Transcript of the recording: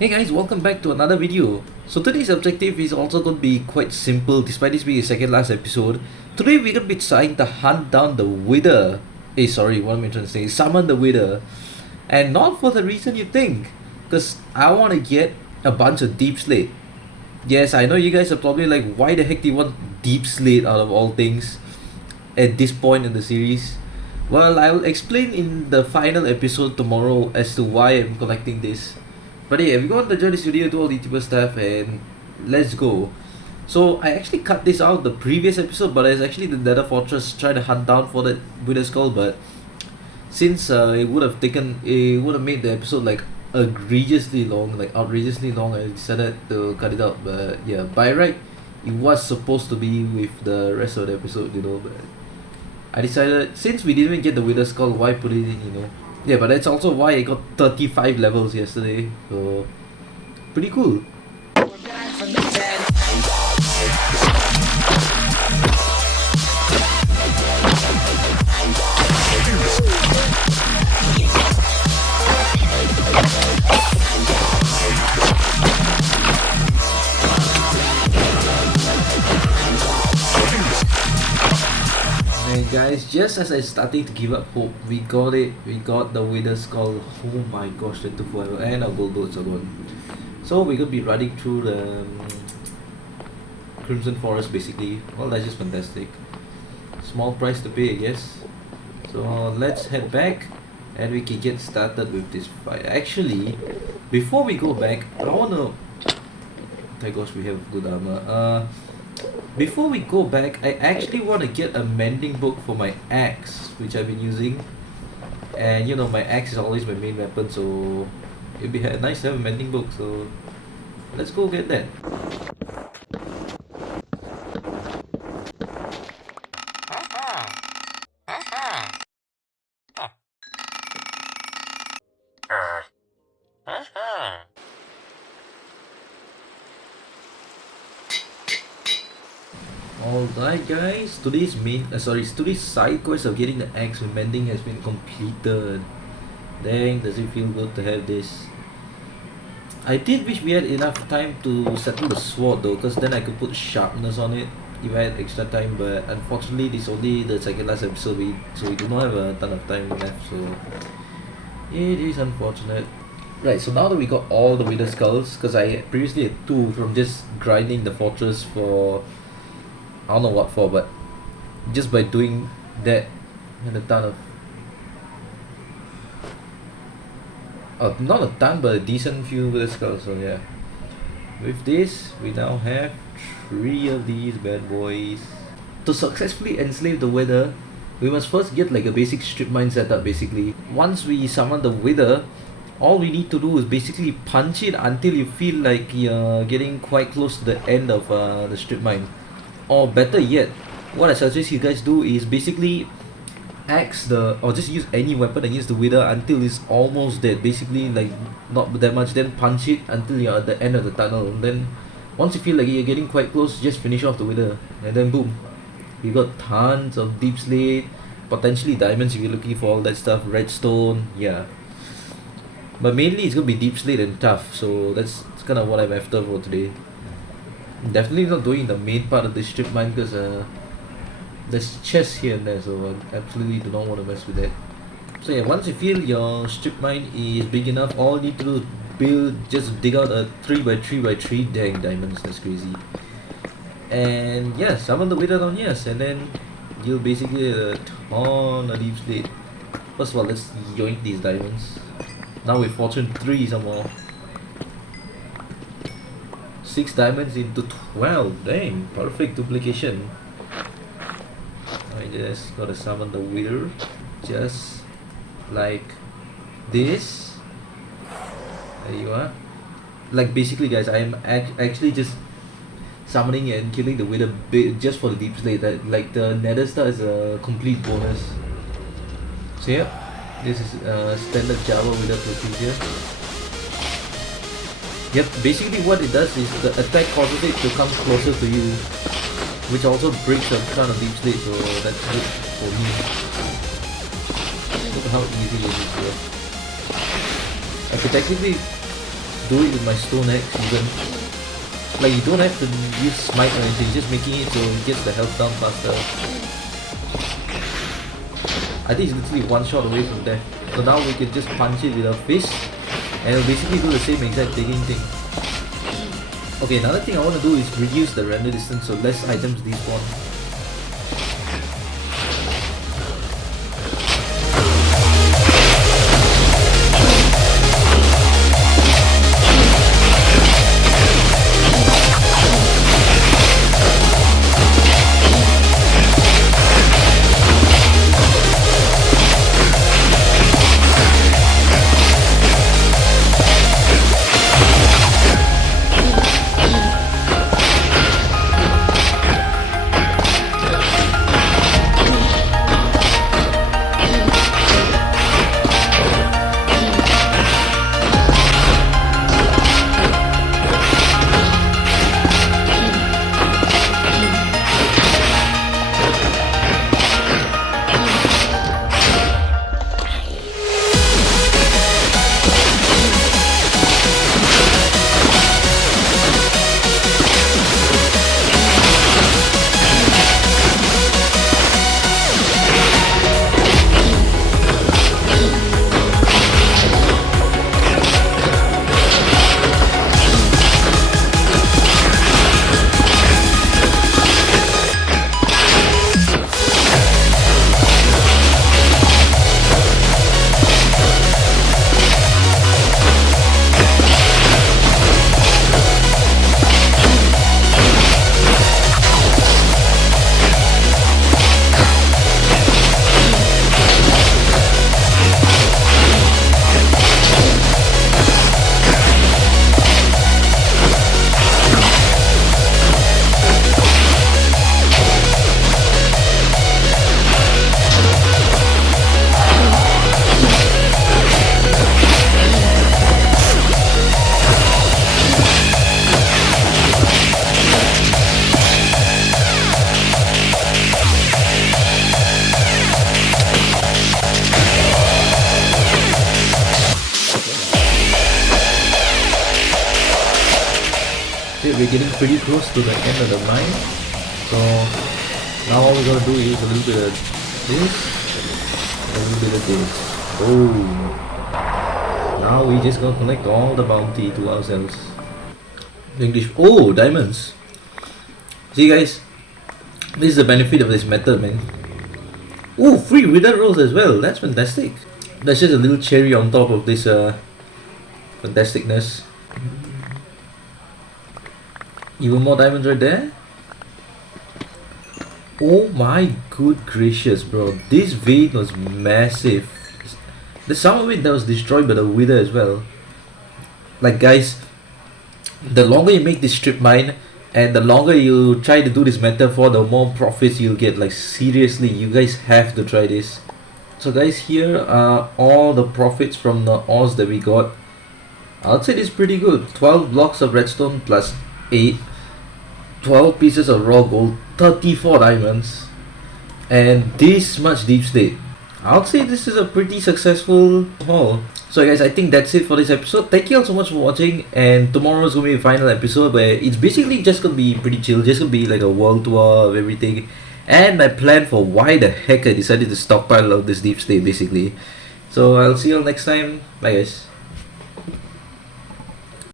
Hey guys, welcome back to another video. So today's objective is also going to be quite simple despite this being the second last episode. Today we're going to be trying to hunt down the Wither. What am I trying to say? Summon the Wither. And not for the reason you think. Because I want to get a bunch of Deepslate. Yes, I know you guys are probably like, why the heck do you want Deepslate out of all things at this point in the series? Well, I will explain in the final episode tomorrow as to why I'm collecting this. But yeah, if you want to enjoy this video, do all the YouTuber stuff and let's go. So I actually cut this out the previous episode, but it's actually the Nether Fortress trying to hunt down for that Wither Skull. But since it would have made the episode like outrageously long, I decided to cut it out. But yeah, by right, it was supposed to be with the rest of the episode, but I decided since we didn't even get the Wither Skull, why put it in. Yeah, but that's also why I got 35 levels yesterday, so pretty cool. And guys, just as I started to give up hope, we got it. We got the Wither Skull. Oh my gosh, that took forever. And our gold boats are gone. So we're gonna be running through the Crimson Forest basically. Well, that's just fantastic. Small price to pay, I guess. So let's head back and we can get started with this fight. Actually, before we go back, I wanna... Thank gosh, we have good armor. Before we go back, I actually want to get a mending book for my axe, which I've been using. And my axe is always my main weapon, so it'd be nice to have a mending book. So let's go get that. Alright guys, today's side quest of getting the axe with mending has been completed. Dang, does it feel good to have this. I did wish we had enough time to settle the sword though, because then I could put sharpness on it if I had extra time, but unfortunately this is only the second last episode, so we do not have a ton of time left, so it is unfortunate. Right, so now that we got all the Wither Skulls, because I previously had 2 from just grinding the fortress for I don't know what for, but just by doing that, and a ton of not a ton, but a decent few Wither Skulls. So yeah, with this we now have 3 of these bad boys. To successfully enslave the Wither, we must first get like a basic strip mine setup basically. Once we summon the Wither, all we need to do is basically punch it until you feel like you're getting quite close to the end of the strip mine. Or better yet, what I suggest you guys do is basically or just use any weapon against the Wither until it's almost dead. Basically, like not that much, then punch it until you're at the end of the tunnel. And then once you feel like you're getting quite close, just finish off the Wither, and then boom, you got tons of Deepslate, potentially diamonds if you're looking for all that stuff, redstone, yeah. But mainly it's gonna be Deepslate and tough, so that's kind of what I'm after for today. Definitely not doing the main part of the strip mine because there's chests here and there, so I absolutely do not want to mess with that. So yeah, once you feel your strip mine is big enough, all you need to do is just dig out a 3x3x3 dang diamonds. That's crazy. And yeah, summon the Wither down here, and then you'll basically get a ton of Deepslate. First of all, let's yoink these diamonds. Now with fortune 3 some more. 6 diamonds into 12, dang, perfect duplication. I just gotta summon the Wither, just like this. There you are. Like basically guys, I am actually just summoning and killing the Wither just for the Deepslate. Like the Nether Star is a complete bonus. So yeah, this is standard Java Wither procedure. Yep, basically what it does is the attack causes it to come closer to you, which also breaks a ton of Deepslate, so that's good for me. Look at how easy it is here. I could technically do it with my stone axe even. Like, you don't have to use smite or anything, just making it so it gets the health down faster. I think it's literally one shot away from death. So now we can just punch it with our fist and it'll basically do the same exact digging thing. Okay, another thing I want to do is reduce the render distance so less items despawn. Okay, we're getting pretty close to the end of the mine. So now all we're gonna do is a little bit of this, a little bit of this. Oh, now we just gonna collect all the bounty to ourselves. English. Oh, diamonds. See guys, this is the benefit of this method, man. Oh, free wither rolls as well. That's fantastic. That's just a little cherry on top of this fantasticness. Even more diamonds right there. Oh my good gracious, bro. This vein was massive. There's some of it that was destroyed by the wither as well. Like guys, the longer you make this strip mine and the longer you try to do this metaphor, the more profits you'll get. Like seriously, you guys have to try this. So guys, here are all the profits from the ores that we got. I'd say this is pretty good. 12 blocks of redstone plus 8, 12 pieces of raw gold, 34 diamonds, and this much deep slate. I'll say this is a pretty successful haul. So guys, I think that's it for this episode. Thank you all so much for watching, and tomorrow's gonna be the final episode where it's basically just gonna be pretty chill, just gonna be like a world tour of everything and my plan for why the heck I decided to stockpile of this deep slate basically. So I'll see you all next time. Bye guys.